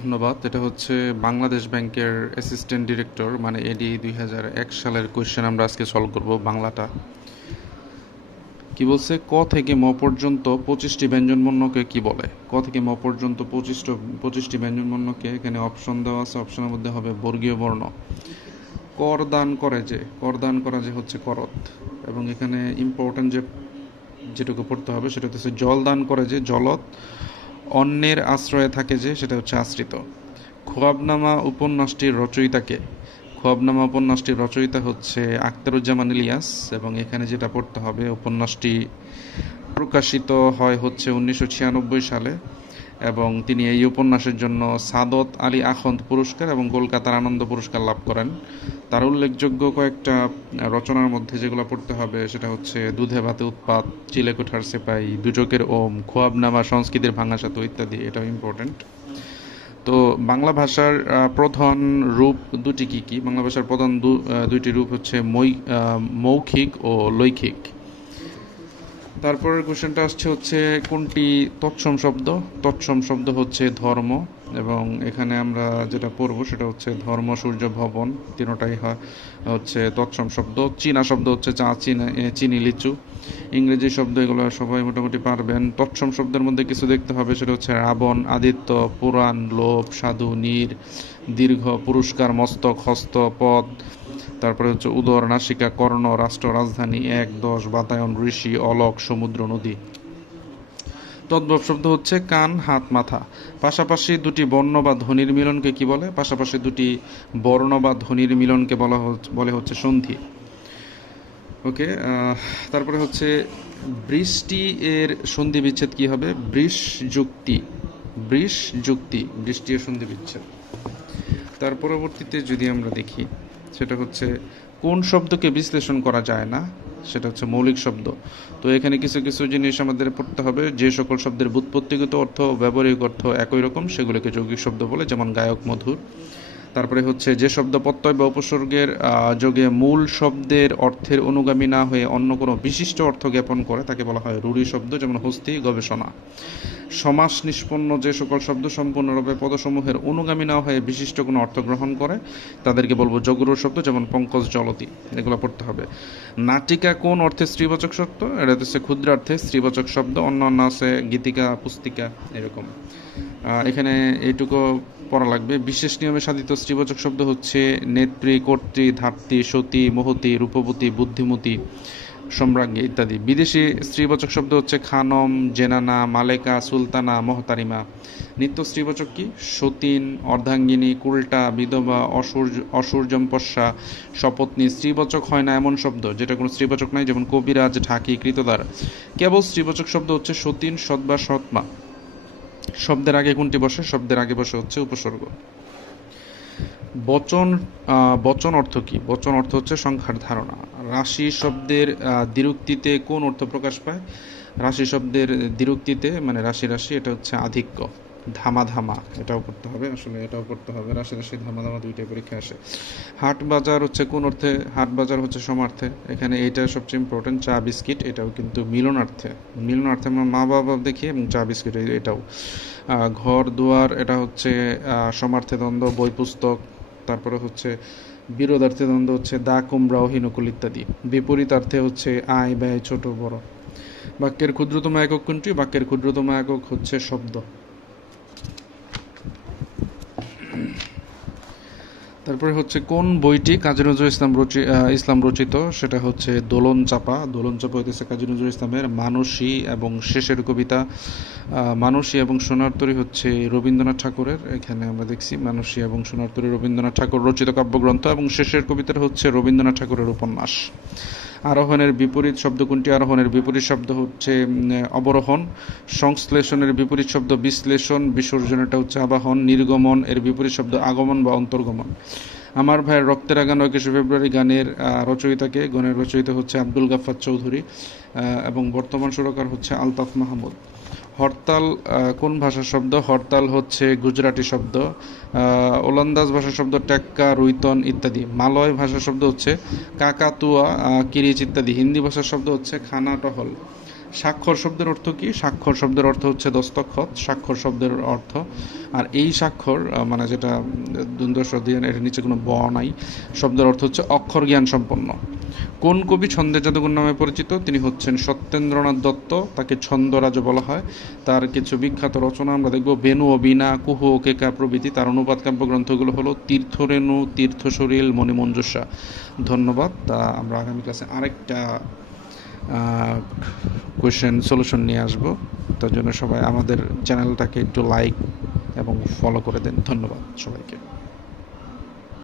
ধন্যবাদ। এটা হচ্ছে বাংলাদেশ ব্যাংকের অ্যাসিস্ট্যান্ট ডিরেক্টর মানে এডি ২০০১ সালের কোয়েশ্চেন আমরা আজকে সলভ করব বাংলাটা। কি বলছে? ক থেকে ম পর্যন্ত ২৫টি ব্যঞ্জনবর্ণকে কি বলে? ক থেকে ম পর্যন্ত ২৫টি ব্যঞ্জনবর্ণকে এখানে অপশন দেওয়া আছে। অপশনের মধ্যে হবে বর্গীয় বর্ণ। কর দান করা যে হচ্ছে করত, এবং এখানে ইম্পর্টেন্ট যেটুকু পড়তে হবে সেটা হচ্ছে জল দান করে যে জলত, অন্যের আশ্রয়ে থাকে যে সেটা হচ্ছে আশ্রিত। খোয়াবনামা উপন্যাসটির রচয়িতাকে? খোয়াবনামা উপন্যাসটির রচয়িতা হচ্ছে আখতারুজ্জামান ইলিয়াস, এবং এখানে যেটা পড়তে হবে, উপন্যাসটি প্রকাশিত হয় হচ্ছে ১৯৯৬ সালে, এবং তিনি এই উপন্যাসের জন্য সাদত আলী আখন্দ পুরস্কার এবং কলকাতার আনন্দ পুরস্কার লাভ করেন। তার উল্লেখযোগ্য কয়েকটা রচনার মধ্যে যেগুলো পড়তে হবে সেটা হচ্ছে দুধে ভাতে উৎপাত, চিলেকোঠার সেপাই, দুচকের ওম, খোয়াবনামা, সংস্কৃতির ভাঙা সেতু ইত্যাদি। এটাও ইম্পর্টেন্ট। তো বাংলা ভাষার প্রধান রূপ দুটি কি কি? বাংলা ভাষার প্রধান দুইটি রূপ হচ্ছে মৌখিক ও লৈখিক। তারপরের কোশ্চেনটা আসছে হচ্ছে কোনটি তৎসম শব্দ? তৎসম শব্দ হচ্ছে ধর্ম, এবং এখানে আমরা যেটা পড়বো সেটা হচ্ছে ধর্ম, সূর্য, ভবন, তিনোটাই হচ্ছে তৎসম শব্দ। চীনা শব্দ হচ্ছে চা, চিনি, লিচু। ইংরেজি শব্দ এগুলো সবাই মোটামুটি পারবেন। তৎসম শব্দের মধ্যে কিছু দেখতে হবে, সেটা হচ্ছে রাবণ, আদিত্য, পুরাণ, লোভ, সাধু, নীর, দীর্ঘ, পুরস্কার, মস্তক, হস্ত, পদ। তারপরে হচ্ছে উদর, নাসিকা, কর্ণ, রাষ্ট্র, রাজধানী, এক, দশ, বাতায়ন, ঋষি, অলক, সমুদ্র, নদী। তদ্ভব শব্দ হচ্ছে কান, হাত, মাথা। পাশাপাশি দুটি বর্ণ বা ধ্বনির মিলনকে কি বলে? পাশাপাশি দুটি বর্ণ বা ধ্বনির মিলনকে বলে হচ্ছে সন্ধি। ওকে। তারপরে হচ্ছে বৃষ্টি এর সন্ধি বিচ্ছেদ কি হবে? বৃষ যুক্তি। বৃষ্টি এর সন্ধি বিচ্ছেদ। তার পরবর্তীতে যদি আমরা দেখি সেটা হচ্ছে কোন শব্দকে বিশ্লেষণ করা যায় না? সেটা হচ্ছে মৌলিক শব্দ। তো এখানে কিছু কিছু জিনিস আমাদের পড়তে হবে। যে সকল শব্দের ব্যুৎপত্তিগত অর্থ, ব্যবহারিক অর্থ একই রকম সেগুলোকে যৌগিক শব্দ বলে, যেমন গায়ক, মধুর। তারপরে হচ্ছে যে শব্দ প্রত্যয় বা উপসর্গের যোগে মূল শব্দের অর্থের অনুগামী না হয়ে অন্য কোনো বিশিষ্ট অর্থ জ্ঞাপন করে তাকে বলা হয় রূঢ়ি শব্দ, যেমন হস্তি, গবেষণা। সমাস নিষ্পন্ন যে সকল শব্দ সম্পূর্ণরূপে পদসমূহের অনুগামী না হয়ে বিশিষ্ট কোনো অর্থ গ্রহণ করে তাদেরকে বলবো যগুরূঢ় শব্দ, যেমন পঙ্কজ, জলতি। এগুলো পড়তে হবে। নাটিকা কোন অর্থে স্ত্রীবাচক শব্দ? এটা হচ্ছে ক্ষুদ্রার্থে স্ত্রীবাচক শব্দ। অন্য আছে গীতিকা, পুস্তিকা, এরকম। এখানে এইটুকু পড়া লাগবে। বিশেষ নিয়মে সাধিত স্ত্রীবাচক শব্দ হচ্ছে নেত্রী, কর্ত্রী, ধাত্রী, সতী, মহতী, রূপবতী, বুদ্ধিমতী, সম্রাজ্ঞী ইত্যাদি। বিদেশি স্ত্রীবাচক শব্দ হচ্ছে খানম, জেনানা, মালেকা, সুলতানা, মহতারিমা। নিত্য স্ত্রীবাচক কি? সতীন, অর্ধাঙ্গিনী, কুলটা, বিধবা, অসূর্যম্পস্যা, সপত্নী। স্ত্রীবাচক হয় না এমন শব্দ যেটা কোনো স্ত্রীবাচক নাই, যেমন কবিরাজ, ঢাকি, কৃতদার। কেবল স্ত্রীবাচক শব্দ হচ্ছে সতীন, সৎবা, সৎমা। শব্দের আগে কোনটি বসে? শব্দের আগে বসে হচ্ছে উপসর্গ। বচন। বচন অর্থ কি? বচন অর্থ হচ্ছে সংখ্যার ধারণা। রাশি শব্দের দ্বিরুক্তিতে কোন অর্থ প্রকাশ পায়? রাশি শব্দের দ্বিরুক্তিতে মানে রাশি রাশি, এটা হচ্ছে আধিক্য। ধামা ধামা, এটাও পড়তে হবে, আসলে এটাও পড়তে হবে। রাশি রাশি, ধামা ধামা দুইটাই পরীক্ষা আসে। হাট বাজার হচ্ছে কোন অর্থে? হাট বাজার হচ্ছে সমার্থে। এখানে এইটা সবচেয়ে ইম্পর্টেন্ট। চা বিস্কিট, এটাও কিন্তু মিলনার্থে। মিলনার্থে আমরা মা বাবা দেখি, এবং চা বিস্কিট এটাও। ঘর দুয়ার, এটা হচ্ছে সমার্থে দ্বন্দ্ব, বই পুস্তক। তারপরে হচ্ছে বিরোধার্থে দ্বন্দ্ব হচ্ছে দা, কুমড়া, অহিনকুল ইত্যাদি। বিপরীতার্থে হচ্ছে আয়, ব্যয়, ছোট, বড়। বাক্যের ক্ষুদ্রতম একক কোনটি? বাক্যের ক্ষুদ্রতম একক হচ্ছে শব্দ। তারপরে হচ্ছে কোন বইটি কাজী নজরুল ইসলাম রচিত? সেটা হচ্ছে দোলন চাপা। দোলন চাপা হইতেছে কাজী নজরুল ইসলামের। মানসী এবং শেষের কবিতা, মানসী এবং সোনারতরী হচ্ছে রবীন্দ্রনাথ ঠাকুরের। এখানে আমরা দেখছি মানসী এবং সোনারতরী রবীন্দ্রনাথ ঠাকুর রচিত কাব্যগ্রন্থ, এবং শেষের কবিতাটা হচ্ছে রবীন্দ্রনাথ ঠাকুরের উপন্যাস। আরোহণের বিপরীত শব্দ কোনটি? আরোহণের বিপরীত শব্দ হচ্ছে অবরোহণ। সংশ্লেষণের বিপরীত শব্দ বিশ্লেষণ। বিসর্জন, এটা হচ্ছে আবাহন। নির্গমন এর বিপরীত শব্দ আগমন বা অন্তর্গমন। আমার ভাইয়ের রক্তের আগান 21 ফেব্রুয়ারি গানের রচয়িতাকে? গানের রচয়িতা হচ্ছে আব্দুল গাফফার চৌধুরী, এবং বর্তমান সুরকার হচ্ছে আলতাফ মাহমুদ। হরতাল কোন ভাষার শব্দ? হরতাল হচ্ছে গুজরাটি শব্দ। ওলন্দাজ ভাষার শব্দ টেক্কা, রুইতন ইত্যাদি। মালয় ভাষার শব্দ হচ্ছে কাকাতুয়া, কিরিচ ইত্যাদি। হিন্দি ভাষার শব্দ হচ্ছে খানা, টহল। স্বাক্ষর শব্দের অর্থ কি? স্বাক্ষর শব্দের অর্থ হচ্ছে দস্তখত, স্বাক্ষর শব্দের অর্থ। আর এই স্বাক্ষর মানে যেটা দ্বন্দ্ব দিয়ে এর নিচে কোনো ব নাই, শব্দের অর্থ হচ্ছে অক্ষর জ্ঞান সম্পন্ন। কোন কবি ছন্দের জাদুকর নামে পরিচিত? তিনি হচ্ছেন সত্যেন্দ্রনাথ দত্ত, তাকে ছন্দরাজ বলা হয়। তার কিছু বিখ্যাত রচনা আমরা দেখব বেনু ও বীণা, কুহু ও কেকা প্রভৃতি। তার অনুবাদ কাব্যগ্রন্থগুলো হলো তীর্থরেণু, তীর্থশরীল, মণিমঞ্জুষা। ধন্যবাদ। আমরা আগামী ক্লাসে আরেকটা কোয়েশ্চেন সলিউশন নিয়ে আসবো। তার জন্য সবাই আমাদের চ্যানেলটাকে একটু লাইক এবং ফলো করে দেন। ধন্যবাদ সবাইকে।